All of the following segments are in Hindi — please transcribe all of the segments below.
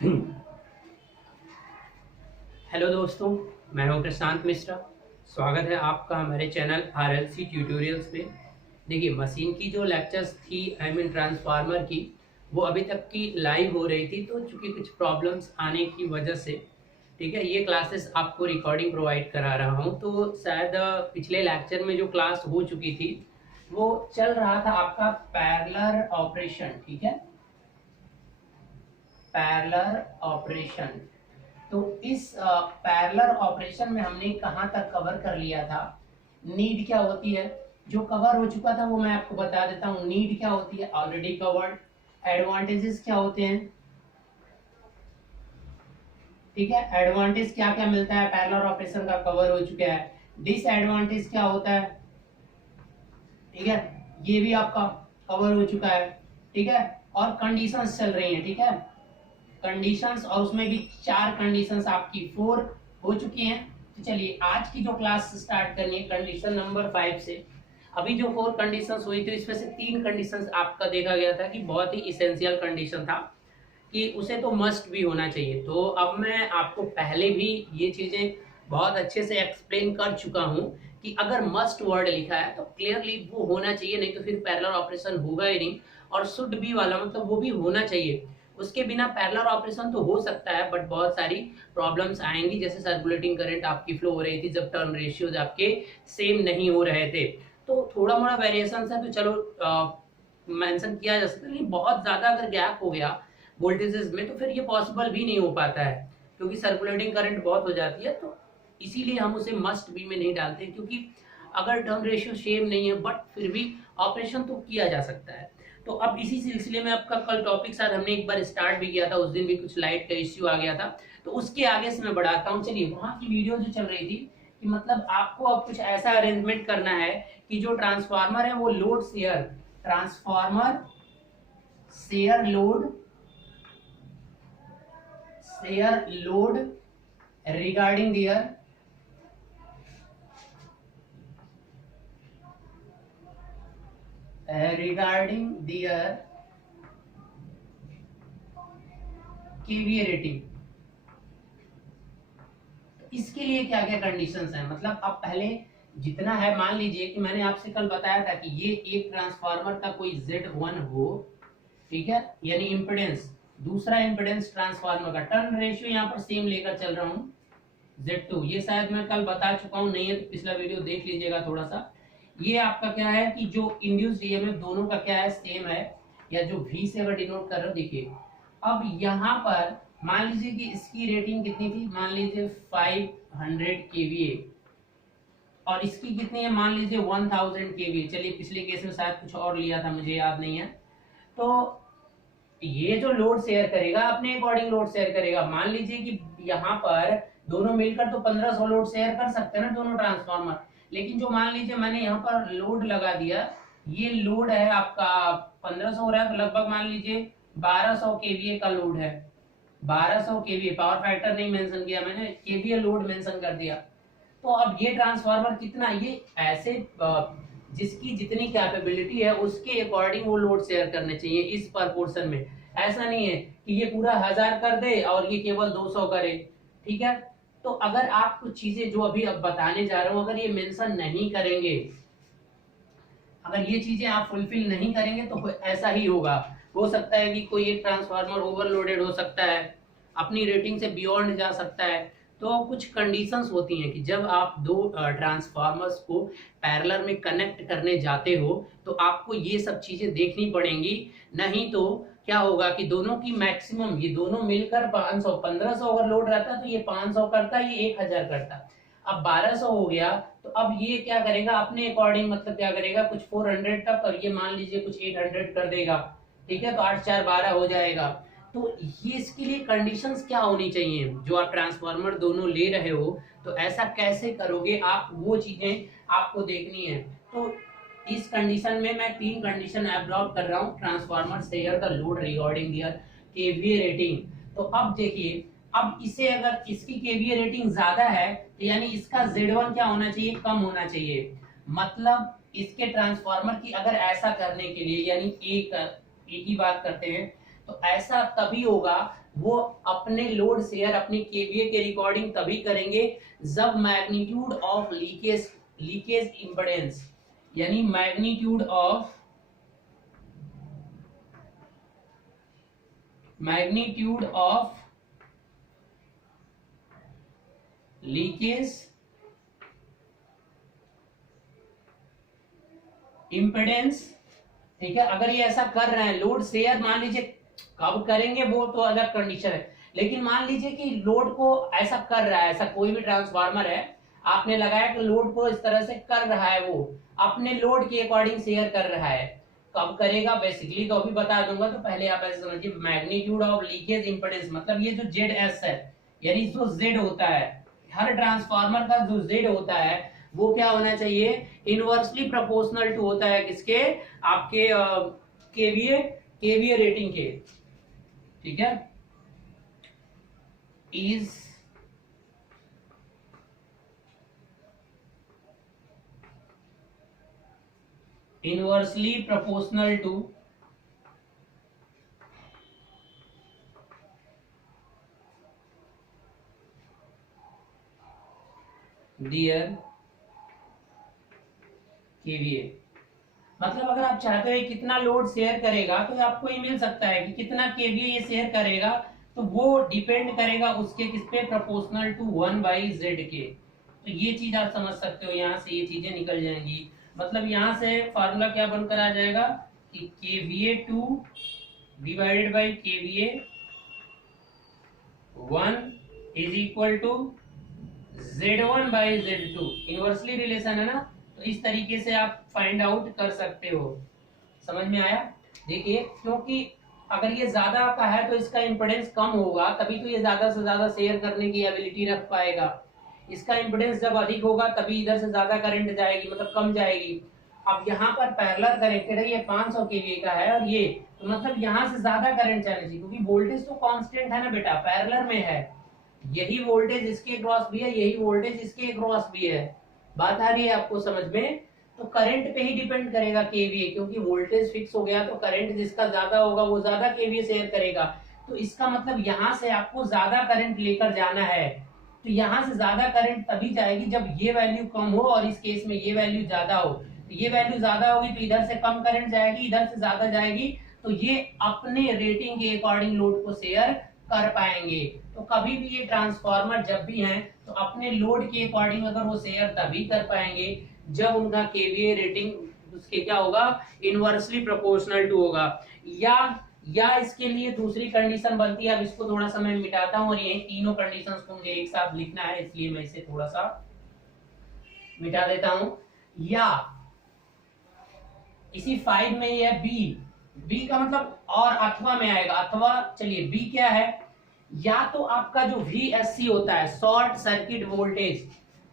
हेलो दोस्तों, मैं हूं प्रशांत मिश्रा। स्वागत है आपका हमारे चैनल आरएलसी ट्यूटोरियल्स पे। देखिए, मशीन की जो लेक्चर्स थी ट्रांसफार्मर की, वो अभी तक की लाइव हो रही थी, तो चूंकि कुछ प्रॉब्लम्स आने की वजह से, ठीक है, ये क्लासेस आपको रिकॉर्डिंग प्रोवाइड करा रहा हूं। तो शायद पिछले लेक्चर में जो क्लास हो चुकी थी वो चल रहा था आपका पैरेलल ऑपरेशन, ठीक है, पैरेलल ऑपरेशन। तो इस पैरेलल ऑपरेशन में हमने कहां तक कवर कर लिया था, नीड क्या होती है, जो कवर हो चुका था वो मैं आपको बता देता हूं। नीड क्या होती है, ऑलरेडी कवर्ड। एडवांटेजेस क्या होते हैं, ठीक है, एडवांटेज क्या क्या मिलता है, पैरेलल ऑपरेशन का कवर हो चुका है। डिसएडवांटेज क्या होता है, ठीक है, ये भी आपका कवर हो चुका है, ठीक है। और कंडीशंस चल रही हैं, ठीक है, कंडीशंस, और उसमें भी 4 कंडीशंस आपकी 4 हो चुकी हैं। तो चलिए आज की जो क्लास स्टार्ट करनी है कंडीशन नंबर 5 से। अभी जो 4 कंडीशंस हुई थी इसमें से 3 कंडीशंस आपका देखा गया था कि बहुत ही इसेंशियल कंडीशन था कि उसे तो मस्ट भी होना चाहिए। तो अब मैं आपको पहले भी ये चीजें बहुत अच्छे से एक्सप्लेन कर चुका हूं कि अगर मस्ट वर्ड लिखा है तो क्लियरली वो होना चाहिए, नहीं तो फिर पैरेलल ऑपरेशन होगा ही नहीं। और शुड बी वाला मतलब वो भी होना चाहिए, उसके बिना पैरेलल ऑपरेशन तो हो सकता है बट बहुत सारी प्रॉब्लम्स आएंगी। जैसे सर्कुलेटिंग करंट आपकी फ्लो हो रही थी जब टर्न रेशियोज आपके सेम नहीं हो रहे थे, तो थोड़ा मोड़ा वेरिएशन है, तो चलो मेंशन किया जा सकता है। लेकिन बहुत ज्यादा अगर गैप हो गया वोल्टेजेस में तो फिर ये पॉसिबल भी नहीं हो पाता है, क्योंकि सर्कुलेटिंग करंट बहुत हो जाती है। तो इसीलिए हम उसे मस्ट बी में नहीं डालते, क्योंकि अगर टर्न रेशियो सेम नहीं है बट फिर भी ऑपरेशन तो किया जा सकता है। तो अब इसी सिलसिले में आपका कल टॉपिक शायद हमने एक बार स्टार्ट भी किया था, उस दिन भी कुछ लाइट का इश्यू आ गया था, तो उसके आगे से मैं बढ़ाता हूँ। चलिए, वहां की वीडियो जो चल रही थी कि मतलब आपको अब कुछ ऐसा अरेंजमेंट करना है कि जो ट्रांसफार्मर है वो load share, transformer share load, share load regarding their regarding their KVA rating. इसके लिए क्या क्या कंडीशंस हैं, मतलब अब पहले जितना है, मान लीजिए कि मैंने आपसे कल बताया था कि ये एक ट्रांसफार्मर का कोई Z1 हो, ठीक है, यानी इंपेडेंस, दूसरा इंपेडेंस ट्रांसफार्मर का, टर्न रेशियो यहाँ पर सेम लेकर चल रहा हूँ Z2। ये शायद मैं कल बता चुका हूँ, नहीं है तो पिछला वीडियो देख लीजिएगा थोड़ा सा। ये आपका क्या है कि जो इंड्यूस्ड ईएमएफ दोनों का क्या है, सेम है, या जो V से अगर डिनोट कर रहे हो, देखिए अब यहाँ पर मान लीजिए कि इसकी रेटिंग कितनी थी, मान लीजिए 500 केवीए, और इसकी कितनी है, मान लीजिए 1000 केवीए। चलिए, पिछले केस में शायद कुछ और लिया था, मुझे याद नहीं है। तो ये जो लोड शेयर करेगा अपने अकॉर्डिंग लोड शेयर करेगा। मान लीजिए कि यहाँ पर दोनों मिलकर तो 1500 लोड शेयर कर सकते हैं ना दोनों ट्रांसफार्मर, लेकिन जो मान लीजिए मैंने यहाँ पर लोड लगा दिया, ये लोड है आपका 1500 हो रहा है, तो लगभग मान लीजिए 1200 केवीए का लोड है। 1200 केवीए, पावर फैक्टर नहीं मेंशन किया मैंने, केवीए लोड मेंशन कर दिया। तो अब ये ट्रांसफार्मर कितना, ये ऐसे जिसकी जितनी कैपेबिलिटी है उसके अकॉर्डिंग वो लोड शेयर करने चाहिए इस प्रपोर्शन में। ऐसा नहीं है कि ये पूरा 1000 कर दे और ये केवल 200 करे, ठीक है। तो अगर आप कुछ चीजें जो अभी अब बताने जा रहा हूं अगर ये मेंशन नहीं करेंगे, अगर ये चीजें आप फुलफिल नहीं करेंगे तो ऐसा ही होगा। हो सकता है कि कोई एक ट्रांसफार्मर ओवरलोडेड हो सकता है, अपनी रेटिंग से बियॉन्ड जा सकता है। तो कुछ कंडीशंस होती हैं कि जब आप दो ट्रांसफार्मर्स को पैरेलल में कनेक्ट करने जाते हो तो आपको ये सब चीजें देखनी पड़ेंगी, नहीं तो क्या होगा कि दोनों की मैक्सिमम, ये दोनों मिलकर 500, 1500 अगर लोड रहता तो ये 500 करता, ये 1000 करता। अब 1200 हो गया, तो अब ये क्या करेगा अपने अकॉर्डिंग, मतलब क्या करेगा कुछ 400 तक, और ये मान लीजिए कुछ 800 कर देगा, ठीक है, तो 8 4 12 हो जाएगा। तो ये इसके लिए कंडीशंस क्या होनी चाहिए, जो आप ट्रांसफार्मर दोनों ले रहे हो तो ऐसा कैसे करोगे आप, वो चीजें आपको देखनी है। तो इस कंडीशन में मैं 3 कंडीशन एब्जॉर्ब कर रहा हूँ, transformer share the load regarding their KVA rating. तो अब देखिए, अब इसे अगर इसकी केवीए रेटिंग ज्यादा है तो यानी इसका Z1 क्या होना चाहिए, कम होना चाहिए। मतलब इसके ट्रांसफार्मर की अगर ऐसा करने के लिए, यानी एक ही बात करते हैं, तो ऐसा तभी होगा वो अपने लोड शेयर अपनी केवीए के रिकॉर्डिंग तभी करेंगे जब मैग्नीट्यूड ऑफ लीकेज इंपेडेंस, यानी मैग्नीट्यूड ऑफ लीकेज इंपेडेंस, ठीक है। अगर ये ऐसा कर रहे हैं लोड शेयर, मान लीजिए कब करेंगे वो तो अलग कंडीशन है, लेकिन मान लीजिए कि लोड को ऐसा कर रहा है, ऐसा कोई भी ट्रांसफार्मर है आपने लगाया कि लोड को इस तरह से कर रहा है, वो अपने लोड के अकॉर्डिंग शेयर कर रहा है, कब करेगा बेसिकली तो अभी बता दूंगा। तो पहले आप ऐसे समझिए, मैग्नीट्यूड ऑफ लीकेज इंपेडेंस मतलब ये जो ZS है, यानी जो Z होता है हर ट्रांसफार्मर का, जो Z होता है वो क्या होना चाहिए, इनवर्सली प्रोपोर्शनल टू होता है किसके, आपके केवीए रेटिंग के, ठीक है, is inversely proportional to their KVA. मतलब अगर आप चाहते हो कितना लोड शेयर करेगा तो आपको ये मिल सकता है कि कितना केवीए ये शेयर करेगा, तो वो डिपेंड करेगा उसके किस पे, प्रोपोर्शनल टू 1/Z के। तो ये चीज आप समझ सकते हो, यहाँ से ये चीजें निकल जाएंगी। मतलब यहाँ से फार्मूला क्या बनकर आ जाएगा कि KVA2 divided by KVA1 is equal to Z1/Z2, inversely relation है ना, तो इस तरीके से आप फाइंड आउट कर सकते हो। समझ में आया? देखिए, क्योंकि अगर ये ज्यादा का है तो इसका इंपेडेंस कम होगा, तभी तो ये ज्यादा से ज्यादा शेयर करने की एबिलिटी रख पाएगा। इसका इंपेडेंस जब अधिक होगा तभी इधर से ज्यादा करंट जाएगी, मतलब कम जाएगी। अब यहाँ पर पैरेलल कनेक्टेड है, ये 500 केवीए का है और ये, तो मतलब यहाँ से ज्यादा करंट जाने चाहिए, क्योंकि वोल्टेज तो कांस्टेंट है ना बेटा, पैरेलल में है। यही वोल्टेज इसके क्रॉस भी है, यही वोल्टेज इसके क्रॉस भी है। बात आ रही है आपको समझ में? तो करंट पे ही डिपेंड करेगा केवीए, क्योंकि वोल्टेज फिक्स हो गया तो करंट जिसका ज्यादा होगा वो ज्यादा केवीए शेयर करेगा। तो इसका मतलब यहाँ से आपको ज्यादा करंट लेकर जाना है, तो यहाँ से ज्यादा करंट तभी जाएगी जब ये वैल्यू कम हो और इस केस में ये वैल्यू ज्यादा हो। तो ये वैल्यू ज्यादा होगी तो इधर से कम करंट जाएगी, इधर से ज्यादा जाएगी, तो ये अपने रेटिंग के अकॉर्डिंग लोड को शेयर कर पाएंगे। तो कभी भी ये ट्रांसफार्मर जब भी हैं तो अपने लोड के अकॉर्डिंग अगर वो शेयर तभी कर पाएंगे जब उनका केवीए रेटिंग उसके क्या होगा, इनवर्सली प्रोपोर्शनल टू होगा। या इसके लिए दूसरी कंडीशन बनती है, अब इसको थोड़ा सा मैं मिटाता हूं और ये तीनों कंडीशंस को मुझे एक साथ लिखना है, इसलिए मैं इसे थोड़ा सा मिटा देता हूं। या इसी 5 में ये बी का मतलब और अथवा में आएगा, अथवा चलिए बी क्या है, या तो आपका जो VSC होता है शॉर्ट सर्किट वोल्टेज,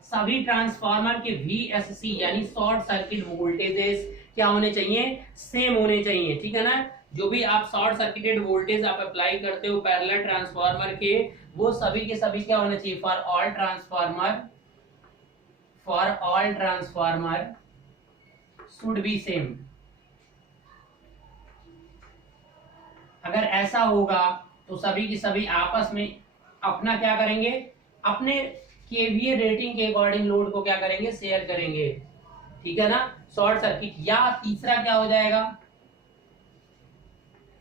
सभी ट्रांसफार्मर के VSC यानी शॉर्ट सर्किट वोल्टेजेस क्या होने चाहिए, सेम होने चाहिए, ठीक है ना। जो भी आप शॉर्ट सर्किटेड वोल्टेज आप अप्लाई करते हो पैरेलल ट्रांसफार्मर के, वो सभी के सभी क्या होने चाहिए, for all transformer should be same. अगर ऐसा होगा तो सभी की सभी आपस में अपना क्या करेंगे, अपने केवीए रेटिंग के अकॉर्डिंग लोड को क्या करेंगे, शेयर करेंगे, ठीक है ना, शॉर्ट सर्किट। या तीसरा क्या हो जाएगा,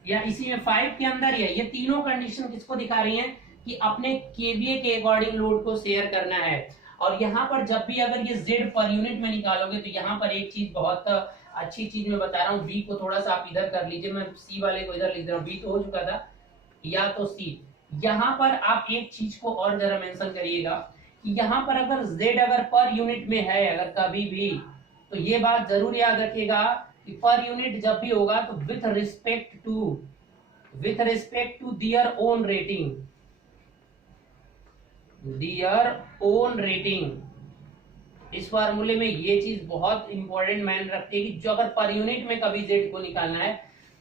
या इसी में 5 के अंदर ही है, ये तीनों कंडीशन किसको दिखा रही हैं कि अपने केवीए के अकॉर्डिंग लोड को शेयर करना है। और यहाँ पर जब भी अगर ये Z पर यूनिट में निकालोगे तो यहाँ पर एक चीज बहुत अच्छी चीज मैं बता रहा हूँ, बी को थोड़ा सा आप इधर कर लीजिए, मैं सी वाले को इधर लिख रहा हूँ, बी तो हो चुका था, या तो सी। यहाँ पर आप एक चीज को और जरा मेंशन करिएगा कि यहाँ पर अगर Z अगर पर यूनिट में है अगर कभी भी, तो ये बात जरूर याद रखिएगा कि पर यूनिट जब भी होगा तो with respect to their own rating, इस फार्मूले में ये चीज बहुत इंपॉर्टेंट मायने रखती है कि जो अगर पर यूनिट में कभी Z को निकालना है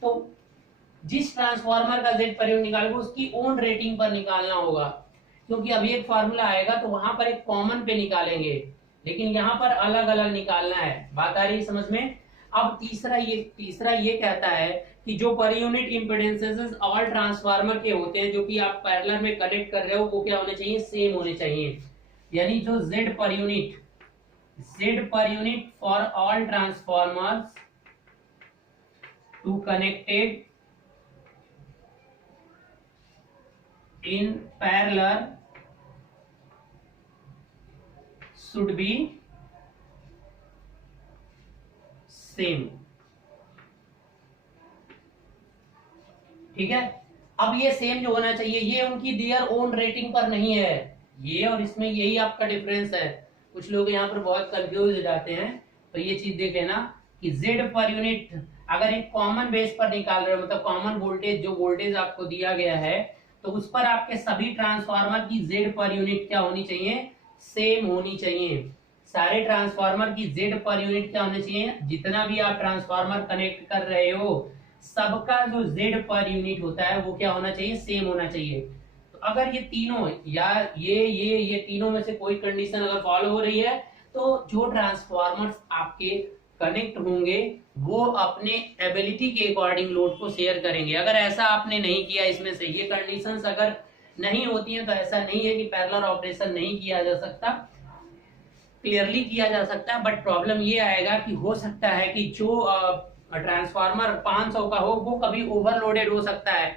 तो जिस ट्रांसफार्मर का Z पर यूनिट निकालेगा उसकी ओन रेटिंग पर निकालना होगा, क्योंकि अभी एक फार्मूला आएगा तो वहां पर एक कॉमन पे निकालेंगे, लेकिन यहाँ पर अलग अलग निकालना है। बात आ रही है समझ में? अब तीसरा ये कहता है कि जो per unit impedances all transformer के होते हैं जो कि आप पैरेलल में कनेक्ट कर रहे हो वो क्या होने चाहिए, सेम होने चाहिए। यानी जो Z पर unit for all transformers to connected in parallel should be same. ठीक है, अब ये सेम जो होना चाहिए ये उनकी देयर ओन रेटिंग पर नहीं है, ये और इसमें यही आपका डिफरेंस है। कुछ लोग यहाँ पर बहुत कंफ्यूज हो जाते हैं, तो ये चीज देख लेना कि Z पर यूनिट अगर एक कॉमन बेस पर निकाल रहे हो, मतलब कॉमन वोल्टेज जो वोल्टेज आपको दिया गया है, तो उस पर आपके सभी ट्रांसफार्मर की Z पर यूनिट क्या होनी चाहिए, सेम होनी चाहिए। सारे ट्रांसफार्मर की Z पर यूनिट क्या होनी चाहिए, जितना भी आप ट्रांसफार्मर कनेक्ट कर रहे हो सबका जो Z पर यूनिट होता है वो क्या होना चाहिए, सेम होना चाहिए। तो अगर ये तीनों या ये तीनों में से कोई कंडीशन अगर फॉलो हो रही है तो जो ट्रांसफार्मर्स आपके कनेक्ट होंगे वो अपने एबिलिटी के अकॉर्डिंग लोड को शेयर करेंगे। अगर ऐसा आपने नहीं किया, इसमें से ये कंडीशंस अगर नहीं होती हैं तो ऐसा नहीं है कि पैरेलल ऑपरेशन नहीं किया जा सकता, क्लियरली किया जा सकता है। बट प्रॉब्लम ये आएगा कि हो सकता है कि जो ट्रांसफार्मर 500 का हो वो कभी ओवरलोडेड हो सकता है।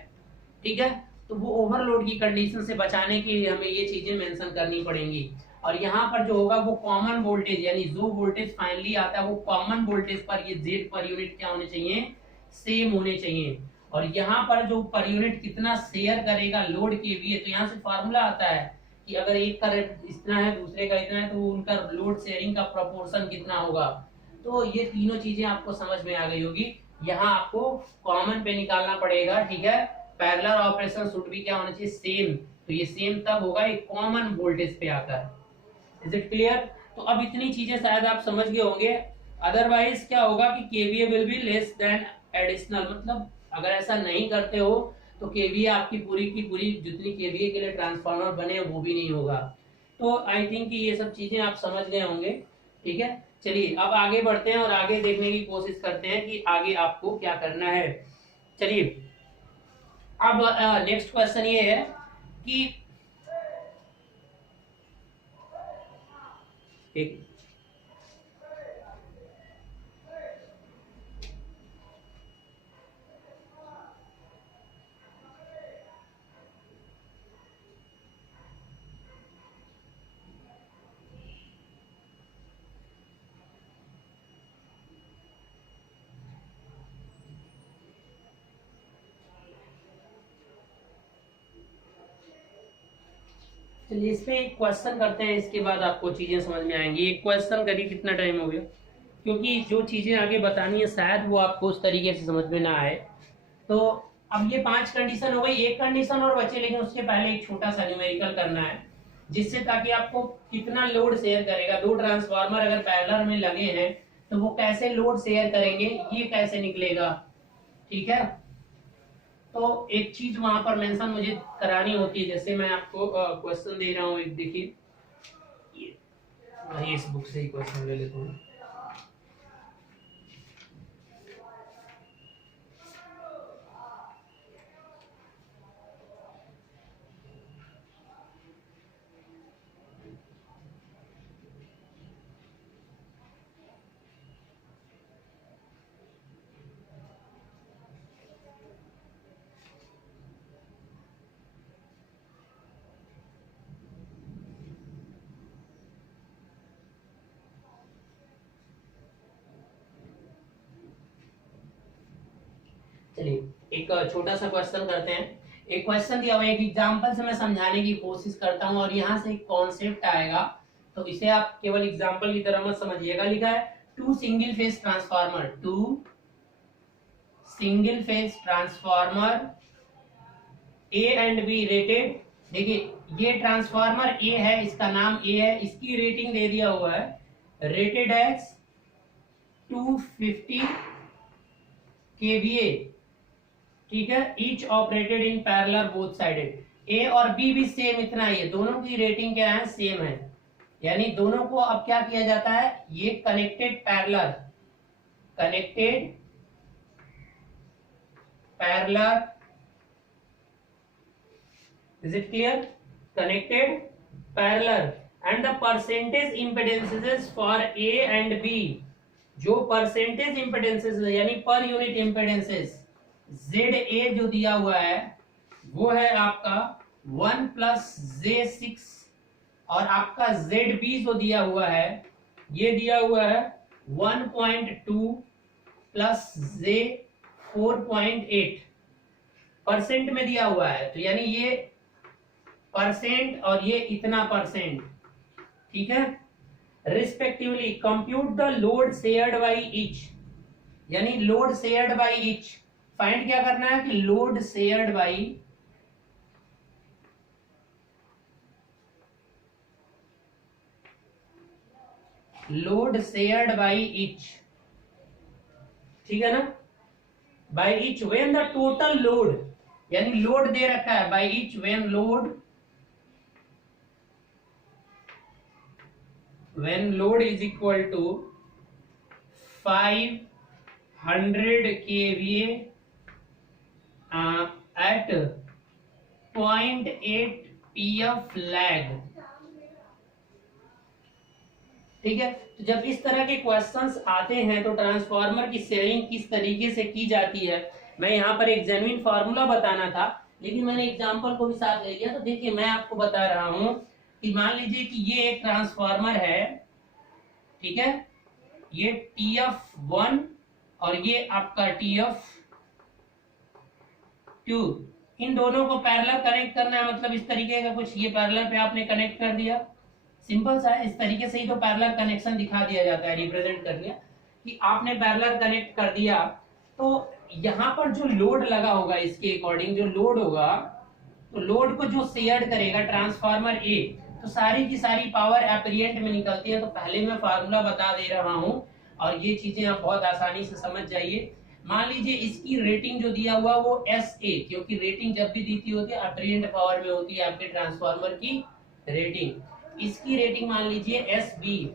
ठीक है, तो वो ओवरलोड की कंडीशन से बचाने के लिए हमें ये चीजें मेंशन करनी पड़ेंगी। और यहाँ पर जो होगा वो कॉमन वोल्टेज, यानी जो वोल्टेज फाइनली आता है वो कॉमन वोल्टेज पर ये Z पर यूनिट क्या होने चाहिए, सेम होने चाहिए। और यहाँ पर जो पर यूनिट कितना शेयर करेगा लोड केवीए, तो यहाँ से फॉर्मूला आता है कि अगर एक का इतना है दूसरे का इतना है तो उनका लोड शेयरिंग का प्रोपोर्शन कितना होगा। तो ये तीनों चीजें आपको समझ में आ गई होगी। यहाँ आपको कॉमन पे निकालना पड़ेगा। ठीक है, पैरेलल ऑपरेशन शुड भी क्या होना चाहिए, सेम। तो ये सेम तब होगा एक कॉमन वोल्टेज पे आकर। Is it clear? तो अब इतनी चीजें शायद आप समझ गए होंगे। अदरवाइज क्या होगा कि KVA will be less than additional, मतलब अगर ऐसा नहीं करते हो तो केवीए आपकी पूरी की पूरी जितनी केवीए के लिए ट्रांसफार्मर बने वो भी नहीं होगा। तो आई थिंक कि ये सब चीजें आप समझ गए होंगे। ठीक है, चलिए अब आगे बढ़ते हैं और आगे देखने की कोशिश करते हैं कि आगे आपको क्या करना है। चलिए अब नेक्स्ट क्वेश्चन ये है कि एक चलिए इस पे एक क्वेश्चन करते हैं, इसके बाद आपको चीजें समझ में आएंगी। एक क्वेश्चन करिए, कितना टाइम हो गया, क्योंकि जो चीजें आगे बतानी है शायद वो आपको उस तरीके से समझ में ना आए। तो अब ये 5 कंडीशन हो गई, एक कंडीशन और बचे, लेकिन उसके पहले एक छोटा सा न्यूमेरिकल करना है जिससे ताकि आपको कितना लोड शेयर करेगा, दो ट्रांसफार्मर अगर पैरेलल में लगे हैं तो वो कैसे लोड शेयर करेंगे ये कैसे निकलेगा। ठीक है, तो एक चीज वहां पर मेंशन मुझे करानी होती है। जैसे मैं आपको क्वेश्चन दे रहा हूँ, एक देखिए, इस बुक से ही क्वेश्चन ले लेता हूँ। चलिए एक छोटा सा क्वेश्चन करते हैं। एक क्वेश्चन दिया हुआ है, एक एग्जांपल से मैं समझाने की कोशिश करता हूं और यहाँ से एक कॉन्सेप्ट आएगा, तो इसे आप केवल एग्जांपल की तरह मत समझिएगा। लिखा है two single phase transformer, two single phase transformer A and B rated. देखिए ये ट्रांसफार्मर ए है, इसका नाम ए है, इसकी रेटिंग दे दिया हुआ है रेटेड एज 250 kVA। ठीक है, each operated in parallel both sided. A और बी भी सेम इतना ही है, दोनों की रेटिंग क्या है, सेम है। यानी दोनों को अब क्या किया जाता है, ये connected connected parallel, is it clear? Connected parallel and the percentage impedances for A and B, जो परसेंटेज इम्पिडेंसेस यानी पर यूनिट इम्पिडेंसेस ZA जो दिया हुआ है वो है आपका 1 प्लस J6 और आपका ZB जो दिया हुआ है ये दिया हुआ है 1.2 प्लस J4.8 परसेंट में दिया हुआ है, तो यानी ये परसेंट और ये इतना परसेंट, ठीक है। Respectively compute the load shared by each, यानी load shared by each find क्या करना है कि लोड शेयर्ड बाई ईच, ठीक है ना, by each when the total load, यानी लोड दे रखा है by each when load is equal to 500 kVA at 0.8 pf lag, ठीक है। तो जब इस तरह के क्वेश्चंस आते हैं तो ट्रांसफार्मर की शेयरिंग किस तरीके से की जाती है, मैं यहाँ पर एक जेन्युइन फार्मूला बताना था लेकिन मैंने एग्जांपल को भी साथ ले लिया। तो देखिए मैं आपको बता रहा हूं कि मान लीजिए कि ये एक ट्रांसफार्मर है, ठीक है, ये TF1 और ये आपका TF2, इन दोनों को पैरेलल कनेक्ट करना है, मतलब इस तरीके का कुछ, ये पैरेलल पे आपने कनेक्ट कर दिया, सिंपल सा है, इस तरीके से ही तो पैरेलल कनेक्शन दिखा दिया जाता है, रिप्रेजेंट कर दिया कि आपने पैरेलल कनेक्ट कर दिया। तो यहाँ पर जो लोड लगा होगा इसके अकॉर्डिंग जो लोड होगा, तो लोड को जो शेयर करेगा ट्रांसफार्मर ए, तो सारी की सारी पावर एपरिएंट में निकलती है। तो पहले मैं फार्मूला बता दे रहा हूं और ये चीजें आप बहुत आसानी से समझ जाइए। मान लीजिए इसकी रेटिंग जो दिया हुआ वो SA, क्योंकि रेटिंग जब भी दी होती है एपरिएंट पावर में होती है आपके ट्रांसफार्मर की रेटिंग, इसकी रेटिंग मान लीजिए SB,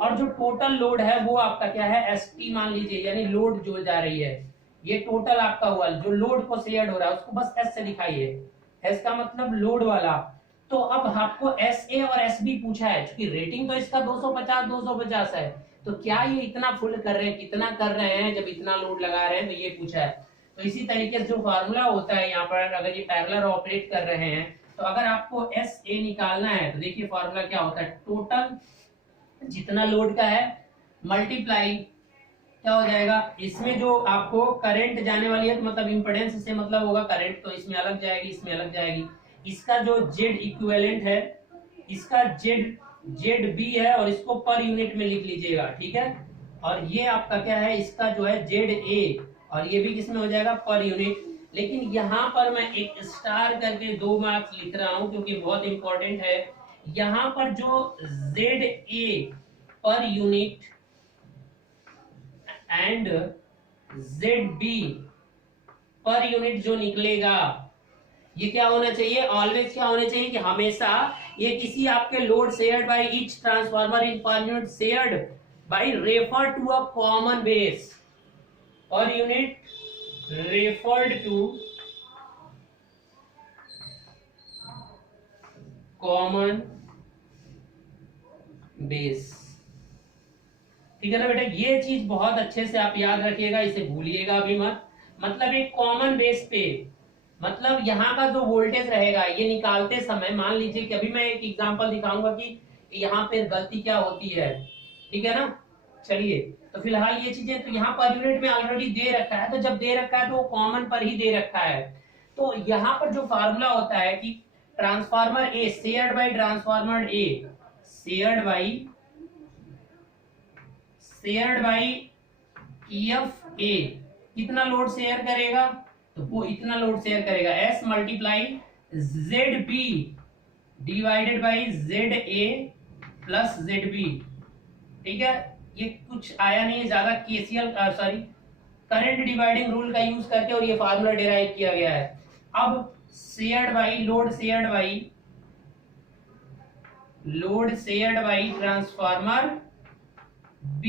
और जो टोटल लोड है वो आपका क्या है ST मान लीजिए, यानी लोड जो जा रही है ये टोटल आपका हुआ, जो लोड को शेयर्ड हो रहा है उसको बस S से दिखाइए, S का मतलब लोड वाला। तो अब आपको SA और SB पूछा है, क्योंकि रेटिंग तो इसका 250 है, तो क्या ये इतना फुल कर रहे हैं, कितना कर रहे हैं जब इतना लोड लगा रहे हैं, तो ये पूछा है। तो इसी तरीके से जो फार्मूला होता है यहाँ पर, अगर ये पैरेलल ऑपरेट कर रहे हैं तो अगर आपको SA निकालना है तो देखिए फार्मूला क्या होता है, टोटल जितना लोड का है मल्टीप्लाई क्या हो जाएगा, इसमें जो आपको करंट जाने वाली है, तो मतलब इंपेडेंस से मतलब होगा करंट, तो इसमें अलग जाएगी, इसमें अलग जाएगी। इसका जो Z इक्विवेलेंट है, इसका ZB है और इसको पर यूनिट में लिख लीजिएगा, ठीक है। और ये आपका क्या है, इसका जो है ZA, और ये भी किसमें हो जाएगा, पर यूनिट। लेकिन यहाँ पर मैं एक स्टार करके 2 मार्क्स लिख रहा हूं क्योंकि बहुत इंपॉर्टेंट है। यहाँ पर जो ZA per unit and ZB per unit जो निकलेगा, ये क्या होना चाहिए, ऑलवेज क्या होना चाहिए कि हमेशा ये किसी आपके load shared by each transformer in per unit shared by refer to a common base, per unit referred to common base, ठीक है ना बेटा। ये चीज बहुत अच्छे से आप याद रखिएगा, इसे भूलिएगा भी मत। मतलब एक कॉमन बेस पे, मतलब यहाँ का जो वोल्टेज रहेगा ये निकालते समय, मान लीजिए कि अभी मैं एक एग्जांपल दिखाऊंगा कि यहाँ पे गलती क्या होती है, ठीक है ना। चलिए तो फिलहाल ये चीजें तो यहाँ पर यूनिट में ऑलरेडी दे रखा है, तो जब दे रखा है तो वो कॉमन पर ही दे रखा है। तो यहाँ पर जो फार्मूला होता है कि transformer A shared by transformer A shared by EFA, कितना लोड शेयर करेगा, तो वो इतना लोड शेयर करेगा, S multiply ZB divided by ZA plus ZB, ठीक है। ये कुछ आया नहीं है ज्यादा, KCL करंट डिवाइडिंग रूल का यूज करके और ये फार्मूला डिराइव किया गया है। अब shared by load shared by transformer B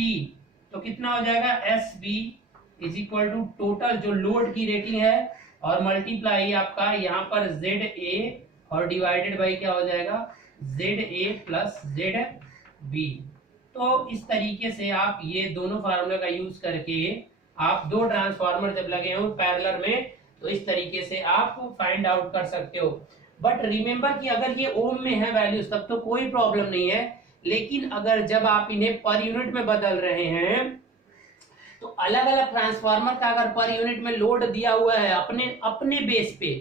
तो कितना हो जाएगा, S B is equal to total जो लोड की रेटिंग है और मल्टीप्लाई आपका यहाँ पर जेड ए और डिवाइडेड बाई क्या हो जाएगा, Z A plus Z B. तो इस तरीके से आप ये दोनों फार्मूले का यूज करके आप दो ट्रांसफार्मर जब लगे हो पैरेलल में तो इस तरीके से आप फाइंड आउट कर सकते हो। बट रिमेंबर कि अगर ये ओम में है वैल्यूज तब तो कोई प्रॉब्लम नहीं है, लेकिन अगर जब आप इन्हें पर यूनिट में बदल रहे हैं तो अलग अलग ट्रांसफार्मर का अगर पर यूनिट में लोड दिया हुआ है अपने अपने बेस पे,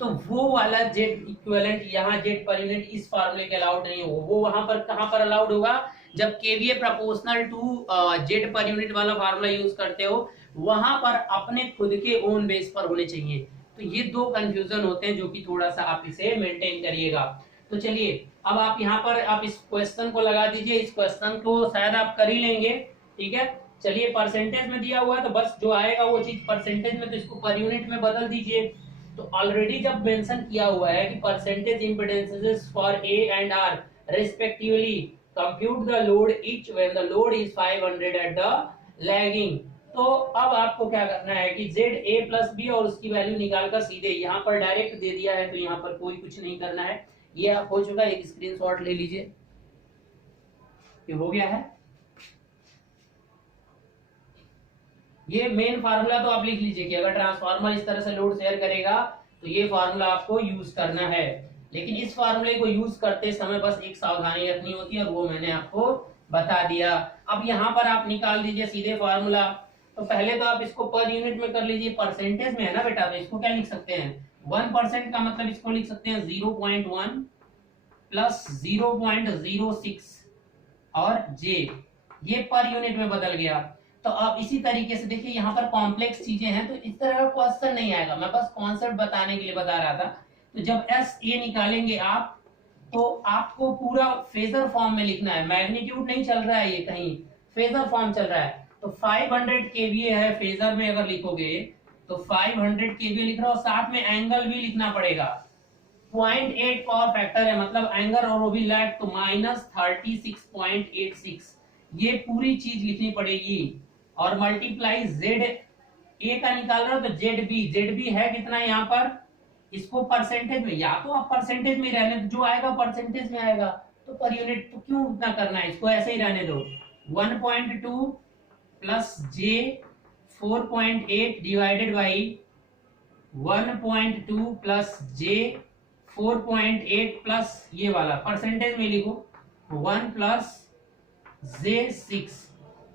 तो वो वाला जेड इक्विवेलेंट यहाँ जेड पर यूनिट इस फार्मूले के अलाउड नहीं होगा। वो वहां पर कहां पर अलाउड होगा, जब KVA proportional to Z per unit वाला फार्मूला यूज करते हो वहां पर अपने खुद के ओन बेस पर होने चाहिए। तो ये दो कंफ्यूजन होते हैं जो कि थोड़ा सा आप इसे मेंटेन करिएगा। तो चलिए अब आप यहाँ पर आप इस क्वेश्चन को लगा दीजिए, इस क्वेश्चन को शायद आप कर ही लेंगे, ठीक है। चलिए परसेंटेज में दिया हुआ है तो बस जो आएगा वो चीज परसेंटेज में, तो इसको पर यूनिट में बदल दीजिए। तो ऑलरेडी जब मेंशन किया हुआ है कि percentage impedances for A and R respectively compute the load each when the load is 500 at the lagging. तो अब आपको क्या करना है कि जेड ए प्लस बी और उसकी वैल्यू निकालकर सीधे यहाँ पर डायरेक्ट दे दिया है, तो यहाँ पर कोई कुछ नहीं करना है। ये आप हो चुका है, एक स्क्रीनशॉट ले लीजिए, ये हो गया है। ये मेन फार्मूला तो आप लिख लीजिए कि अगर ट्रांसफार्मर इस तरह से लोड शेयर करेगा तो ये फार्मूला आपको यूज करना है। लेकिन इस फार्मूले को यूज करते समय बस एक सावधानी रखनी होती है और वो मैंने आपको बता दिया। अब यहाँ पर आप निकाल दीजिए सीधे फार्मूला। तो पहले तो आप इसको पर यूनिट में कर लीजिए, परसेंटेज में है ना बेटा, तो इसको क्या लिख सकते हैं 1% का मतलब इसको लिख सकते हैं 0.1 प्लस 0.06 और जे, ये पर यूनिट में बदल गया। तो अब इसी तरीके से देखिए यहाँ पर कॉम्प्लेक्स चीजें हैं तो इस तरह का क्वेश्चन नहीं आएगा, मैं बस कॉन्सेप्ट बताने के लिए बता रहा था। तो जब एस ए निकालेंगे आप तो आपको पूरा फेजर फॉर्म में लिखना है, मैग्नीट्यूड नहीं चल रहा है, ये कहीं फेजर फॉर्म चल रहा है। तो 500 केवीए है, फेजर में अगर लिखोगे तो 500 केवीए लिख रहा हो, साथ में एंगल भी लिखना पड़ेगा। 0.8 पावर फैक्टर है मतलब एंगल और वो भी लैग, तो -36.86 ये पूरी चीज लिखनी पड़ेगी। और मल्टीप्लाई जेड ए का निकाल रहे हो तो जेड बी है कितना यहाँ पर, इसको परसेंटेज में, या तो आप परसेंटेज में रहने दो, जो आएगा परसेंटेज में आएगा, तो पर यूनिट तो क्यों उतना करना है, इसको ऐसे ही रहने दो। 1.2 plus J 4.8 divided by 1.2 plus J 4.8 plus ये वाला परसेंटेज में लिखो 1 प्लस जे 6।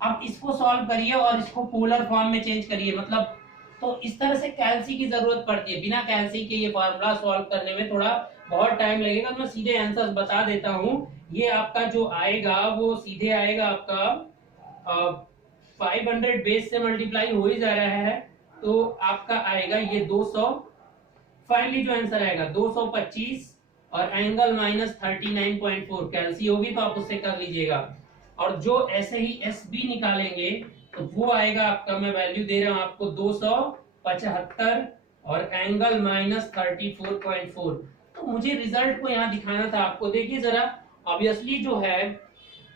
अब इसको सॉल्व करिए और इसको पोलर फॉर्म में चेंज करिए, मतलब तो इस तरह से कैल्सी की जरूरत पड़ती है। बिना कैल्सी के ये फार्मूला सॉल्व करने में थोड़ा बहुत टाइम लगेगा, तो मैं सीधे आंसर बता देता हूँ। ये आपका जो आएगा वो सीधे आएगा आपका 500 बेस से मल्टीप्लाई हो ही जा रहा है, तो आपका आएगा ये 200, फाइनली जो आंसर आएगा 225 और एंगल -39.4 कैल्सी होगी तो आप उससे कर लीजिएगा। और जो ऐसे ही एस बी निकालेंगे तो वो आएगा आपका, मैं वैल्यू दे रहा हूं आपको 275 और एंगल -34.4। तो मुझे रिजल्ट को यहाँ दिखाना था आपको। देखिए जरा, ऑब्वियसली जो है,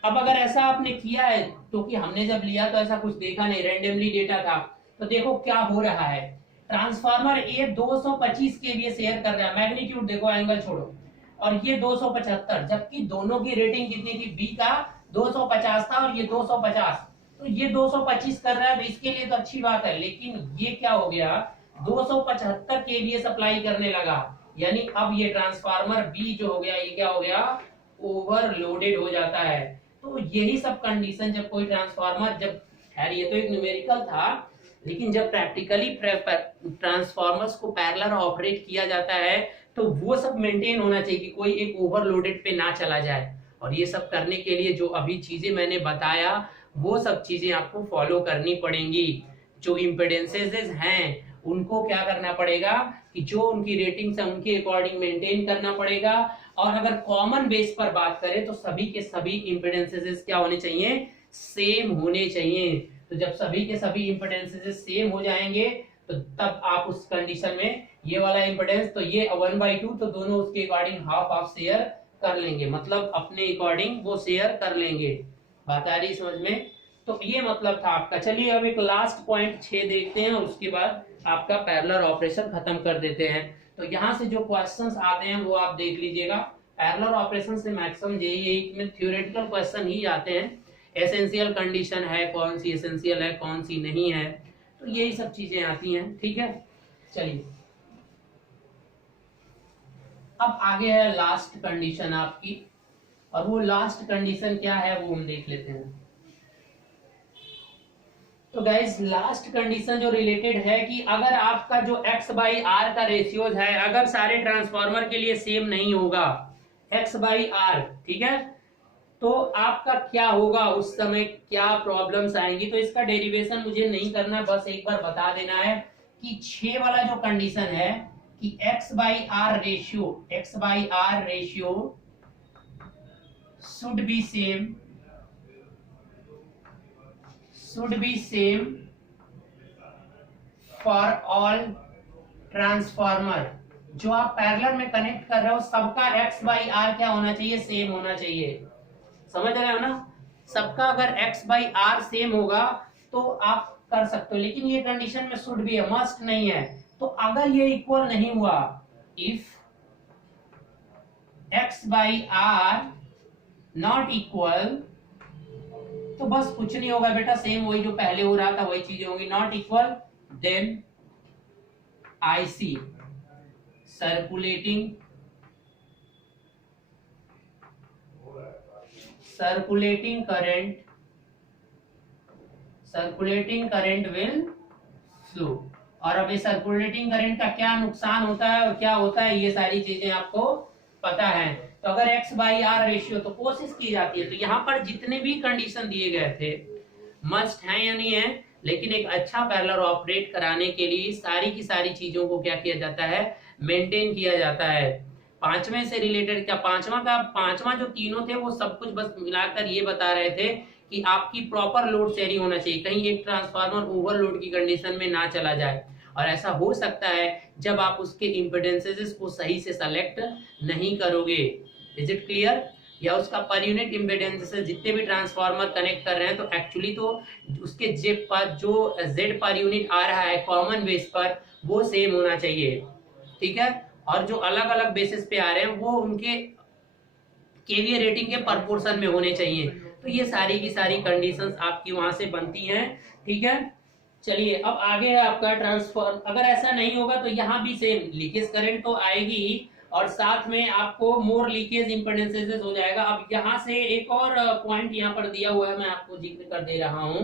अब अगर ऐसा आपने किया है, क्योंकि हमने जब लिया तो ऐसा कुछ देखा नहीं, रैंडमली डेटा था, तो देखो क्या हो रहा है। ट्रांसफार्मर ए 225 केवीए शेयर कर रहा है, मैग्नीट्यूड देखो, एंगल छोड़ो, और ये 275, जबकि दोनों की रेटिंग कितनी थी, बी का 250 था और ये 250, तो ये 225 कर रहा है, तो इसके लिए तो अच्छी बात है। लेकिन ये क्या हो गया, 275 केवीए सप्लाई करने लगा, यानी अब ये ट्रांसफार्मर बी जो हो गया, ये क्या हो गया, ओवरलोडेड हो जाता है। तो यही सब कंडीशन जब कोई ट्रांसफार्मर, जब खैर ये तो एक न्यूमेरिकल था, लेकिन जब प्रैक्टिकली ट्रांसफार्मर्स को पैरेलल ऑपरेट किया जाता है तो वो सब मेंटेन होना चाहिए कि कोई एक ओवरलोडेड पे ना चला जाए। और ये सब करने के लिए जो अभी चीजें मैंने बताया वो सब चीजें आपको फॉलो करनी पड़ेंगी। जो इम्पिडेंसेस हैं उनको क्या करना पड़ेगा कि जो उनकी रेटिंग्स है उनके अकॉर्डिंग मेंटेन करना पड़ेगा। और अगर कॉमन बेस पर बात करें तो सभी के सभी इम्पिडेंसेस क्या होने चाहिए, सेम होने चाहिए। तो जब सभी के सभी इम्पिडेंसेस सेम हो जाएंगे तो तब आप उस कंडीशन में ये वाला इम्पिडेंस, तो ये 1/2, तो दोनों उसके अकॉर्डिंग हाफ हाफ शेयर कर लेंगे, मतलब अपने अकॉर्डिंग वो शेयर कर लेंगे। बात आ रही समझ में। तो ये मतलब था आपका। चलिए अब एक लास्ट पॉइंट 6 देखते हैं और उसके बाद आपका पैरेलल ऑपरेशन खत्म कर देते हैं। तो यहाँ से जो क्वेश्चंस आते हैं वो आप देख लीजिएगा। पैरेलल ऑपरेशन से मैक्सिमम जेईई में थ्योरेटिकल क्वेश्चन ही आते हैं। एसेंशियल कंडीशन है, कौन सी एसेंशियल है कौन सी नहीं है, तो यही सब चीजें आती हैं। ठीक है, चलिए अब आगे है लास्ट कंडीशन आपकी, और वो लास्ट कंडीशन क्या है वो हम देख लेते हैं। तो गाइस लास्ट कंडीशन जो रिलेटेड है कि अगर आपका जो x बाई आर का रेशियोज है अगर सारे ट्रांसफार्मर के लिए सेम नहीं होगा x बाई आर, ठीक है, तो आपका क्या होगा, उस समय क्या प्रॉब्लम्स आएंगी। तो इसका डेरिवेशन मुझे नहीं करना, बस एक बार बता देना है कि 6 वाला जो कंडीशन है कि x by R ratio should be same for all transformer. जो आप पैरेलल में कनेक्ट कर रहे हो सबका x बाई आर क्या होना चाहिए, सेम होना चाहिए। समझ रहे हो ना, सबका अगर x बाई आर सेम होगा तो आप कर सकते हो, लेकिन ये कंडीशन में शुड भी है, मस्ट नहीं है। तो अगर ये इक्वल नहीं हुआ, if x by R not equal, तो बस कुछ नहीं होगा बेटा, सेम वही जो पहले हो रहा था वही चीजें होंगी। Not equal then IC circulating current will flow. और अब ये सर्कुलेटिंग करंट का क्या नुकसान होता है और क्या होता है, ये सारी चीजें आपको पता है। तो अगर x बाई आर रेशियो तो कोशिश की जाती है। तो यहाँ पर जितने भी कंडीशन दिए गए थे मस्ट है या नहीं है, लेकिन एक अच्छा पैरेलल ऑपरेट कराने के लिए सारी की सारी चीजों को क्या किया जाता है, मेंटेन किया जाता है। पांचवें से रिलेटेड क्या, पांचवा जो तीनों थे वो सब कुछ बस मिलाकर ये बता रहे थे कि आपकी प्रॉपर लोड शेयरिंग होना चाहिए, कहीं एक ट्रांसफार्मर ओवरलोड की कंडीशन में ना चला जाए। और ऐसा हो सकता है जब आप उसके इम्पीडेंसेस को सही से सेलेक्ट नहीं करोगे। Is it clear? या उसका पर यूनिट इम्पीडेंस जितने भी ट्रांसफार्मर कनेक्ट कर रहे हैं तो एक्चुअली तो उसके जेड पर जो जेड पर यूनिट आ रहा है कॉमन बेस पर वो सेम होना चाहिए, ठीक है। और जो अलग अलग बेसिस पे आ रहे हैं वो उनके केवीए रेटिंग के प्रोपोर्शन में होने चाहिए। तो ये सारी की सारी कंडीशंस आपकी वहां से बनती हैं, ठीक है। चलिए अब आगे है आपका ट्रांसफर। अगर ऐसा नहीं होगा तो यहाँ भी सेम लीकेज करंट तो आएगी और साथ में आपको मोर लीकेज इम्पीडेंसेस हो जाएगा। अब यहाँ से एक और पॉइंट यहाँ पर दिया हुआ है, मैं आपको जिक्र कर दे रहा हूँ।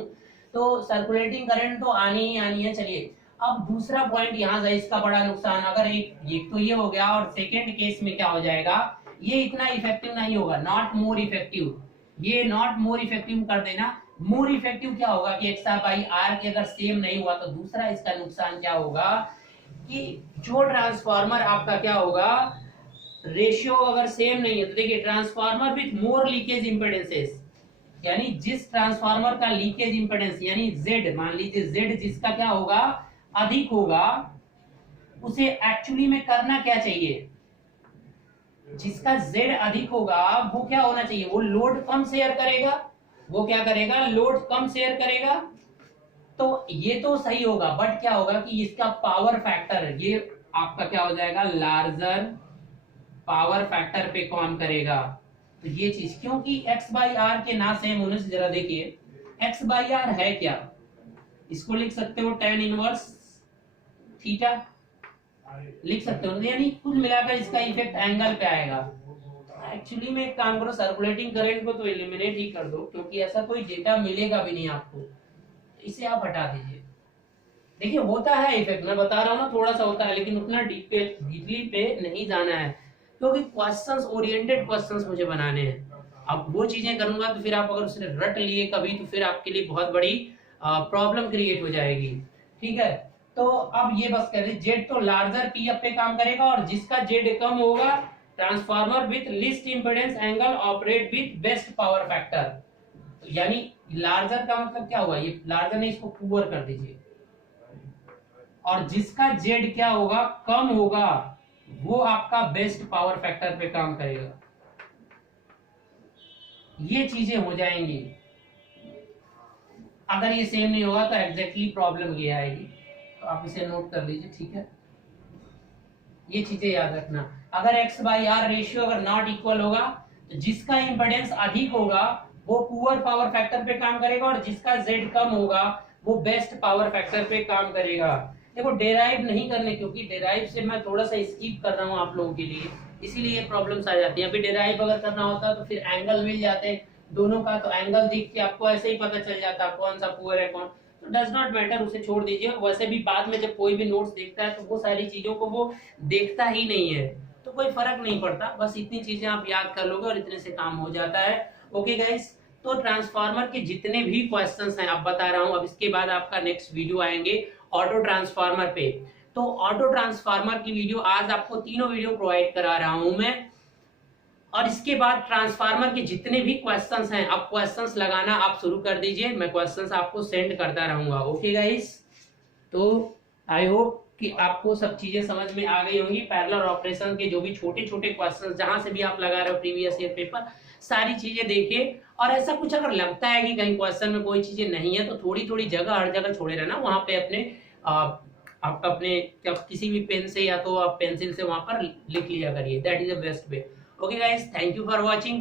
तो सर्कुलेटिंग करंट तो आनी ही आनी है। चलिए अब दूसरा पॉइंट यहाँ से, इसका बड़ा नुकसान, अगर एक तो ये हो गया और सेकेंड केस में क्या हो जाएगा, ये इतना इफेक्टिव नहीं होगा, नॉट मोर इफेक्टिव। ये नॉट मोर इफेक्टिव कर देना, मोर इफेक्टिव क्या होगा कि एक्स बाई आर के अगर सेम नहीं हुआ तो दूसरा इसका नुकसान क्या होगा कि जो ट्रांसफार्मर आपका क्या होगा, रेशियो अगर सेम नहीं है तो देखिए ट्रांसफार्मर विथ मोर लीकेज इंपेडेंसेस, यानी जिस ट्रांसफार्मर का लीकेज इंपेडेंस यानी जेड, मान लीजिए जेड जिसका क्या होगा अधिक होगा, उसे एक्चुअली में करना क्या चाहिए, जिसका जेड अधिक होगा वो क्या होना चाहिए, वो लोड कम शेयर करेगा, वो क्या करेगा, लोड कम शेयर करेगा। तो ये तो सही होगा, बट क्या होगा कि इसका पावर फैक्टर ये आपका क्या हो जाएगा, लार्जर पावर फैक्टर पे काम करेगा। तो ये चीज क्योंकि x बाई आर के ना सेम होने से, जरा देखिए x बाई आर है क्या, इसको लिख सकते हो tan इनवर्स थीटा लिख सकते हो, यानी कुल मिलाकर इसका इफेक्ट एंगल पे आएगा। एक्चुअली में एक काम करो, सर्कुलेटिंग करंट को तो एलिमिनेट ही कर दो क्योंकि ऐसा कोई डेटा मिलेगा भी नहीं आपको, इसे आप हटा दीजिए। देखिए होता है इफेक्ट, मैं बता रहा हूँ ना थोड़ा सा होता है, लेकिन उतना डीपली पे नहीं जाना है क्योंकि क्वेश्चंस ओरिएंटेड क्वेश्चंस मुझे बनाने हैं। अब वो चीजें करूंगा तो फिर आप अगर उसने रट लिए कभी तो फिर आपके लिए बहुत बड़ी प्रॉब्लम क्रिएट हो जाएगी, ठीक है। तो अब ये बस कह दे जेड तो लार्जर पी एफ पे काम करेगा और जिसका जेड कम होगा transformer with list impedance angle operate with best power factor. यानी लार्जर का मतलब क्या होगा, ये लार्जर ने इसको पुअर कर दीजिए, और जिसका जेड क्या होगा कम होगा वो आपका बेस्ट पावर फैक्टर पे काम करेगा। ये चीजें हो जाएंगी। अगर ये सेम नहीं होगा तो एग्जैक्टली प्रॉब्लम ये आएगी। तो आप इसे नोट कर लीजिए, ठीक है, ये चीजें याद रखना। अगर x बाई आर रेशियो अगर नॉट इक्वल होगा तो जिसका इंपेडेंस अधिक होगा वो पुअर पावर फैक्टर पे काम करेगा, और जिसका z कम होगा वो बेस्ट पावर फैक्टर पे काम करेगा। देखो डेराइव नहीं करने, क्योंकि डेराइव से मैं थोड़ा सा स्किप कर रहा हूँ आप लोगों के लिए, इसीलिए प्रॉब्लम्स आ जाती हैं। अभी डेराइव अगर करना होता तो फिर एंगल मिल जाते दोनों का, तो एंगल देख के आपको ऐसे ही पता चल जाता कौन सा पुअर है कौन, तो डज नॉट मैटर, उसे छोड़ दीजिए। वैसे भी बाद में जब कोई भी नोट्स देखता है तो वो सारी चीजों को वो देखता ही नहीं है, तो कोई फर्क नहीं पड़ता, बस इतनी चीजें आप याद कर लोगे और इतने से काम हो जाता है। ओके गाइस, तो ट्रांसफार्मर के जितने भी क्वेश्चंस हैं अब बता रहा हूं, अब इसके बाद आपका नेक्स्ट वीडियो आएंगे ऑटो ट्रांसफार्मर पे। तो ऑटो ट्रांसफार्मर की वीडियो आज आपको तीनों वीडियो प्रोवाइड करा रहा हूं मैं, और इसके बाद ट्रांसफार्मर के जितने भी क्वेश्चंस हैं अब क्वेश्चंस लगाना आप शुरू कर दीजिए, मैं क्वेश्चंस आपको सेंड करता रहूंगा। ओके गाइस, तो आई होप कि आपको सब चीजें समझ में आ गई होंगी। पैरेलल ऑपरेशन के जो भी छोटे छोटे क्वेश्चंस जहां से भी आप लगा रहे हो प्रीवियस ईयर पेपर, सारी चीजें देखिए। और ऐसा कुछ अगर लगता है कि कहीं क्वेश्चन में कोई चीजें नहीं है तो थोड़ी थोड़ी जगह हर जगह छोड़े रहना, वहां पे अपने आप अपने किसी भी पेन से या तो आप पेंसिल से वहां पर लिख लिया करिए, that is the best way. Okay guys, thank you for watching.